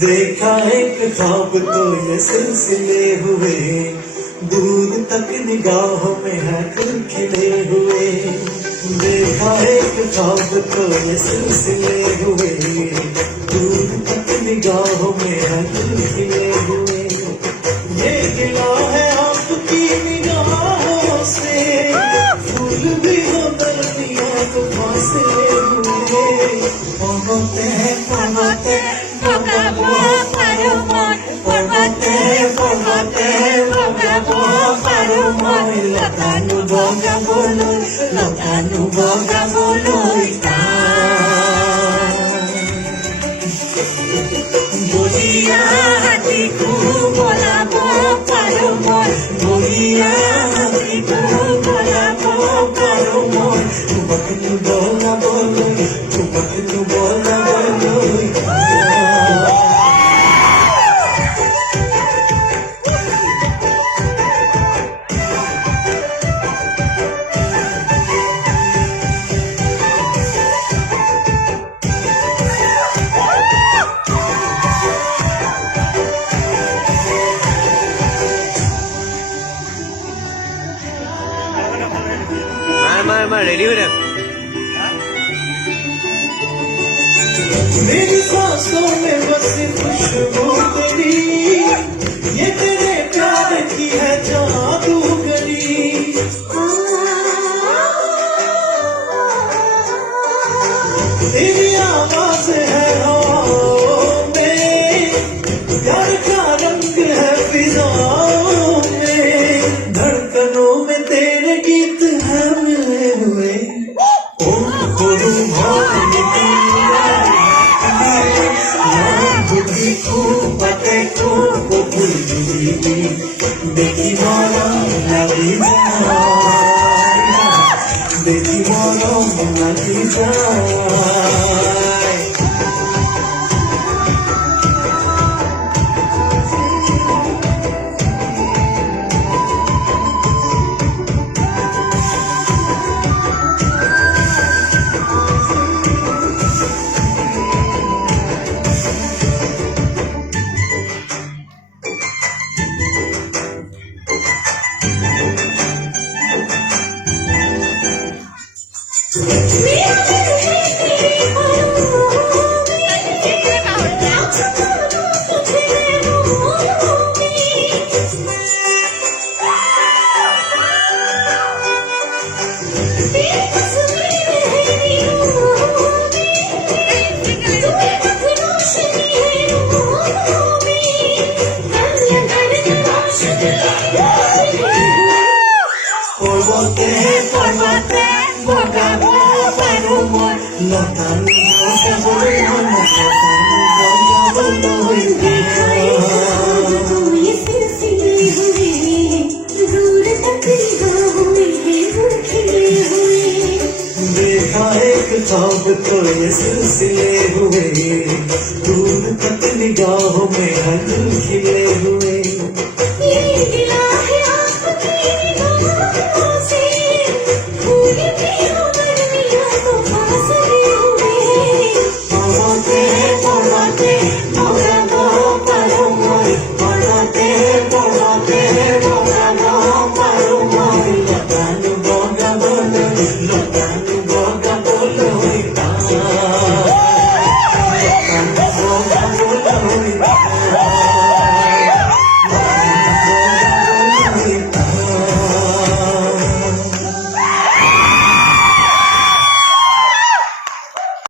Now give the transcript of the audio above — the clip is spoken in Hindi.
देखा एक ख्वाब तो ये सिलसिले हुए, दूर तक निगाहों में है दिल खिले हुए। देखा एक ख्वाब तो ये सिलसिले हुए, दूर तक निगाहों में है दिल खिले हुए। ये गिला है आपकी निगाहों से, फूल भी हो दर्दियां तो फासले हुए। पहुंचते हैं पहुंचते Lokanu boga bolo ita. Bolia hatiku bola parumon, bolia hatiku bola parumon. Lokanu boga bolo, lokanu boga bolo ita. मैं रेडी हो रहा। मेरी सांसों में बस खुशबू तेरी, ये तेरे प्यार की है जादूगरी। तेरी आवाज है हवाओं में, प्यार का रंग है फिजाओं में, धड़कनों में तेरे गीत है मिले हुए। ओ गुरु देखी मोरो लगी जाए, देखी मोरो लगी जाए। देखा एक ख्वाब तो ये सिलसिले हुए, दूर तक निगाहों में है दिल खिले।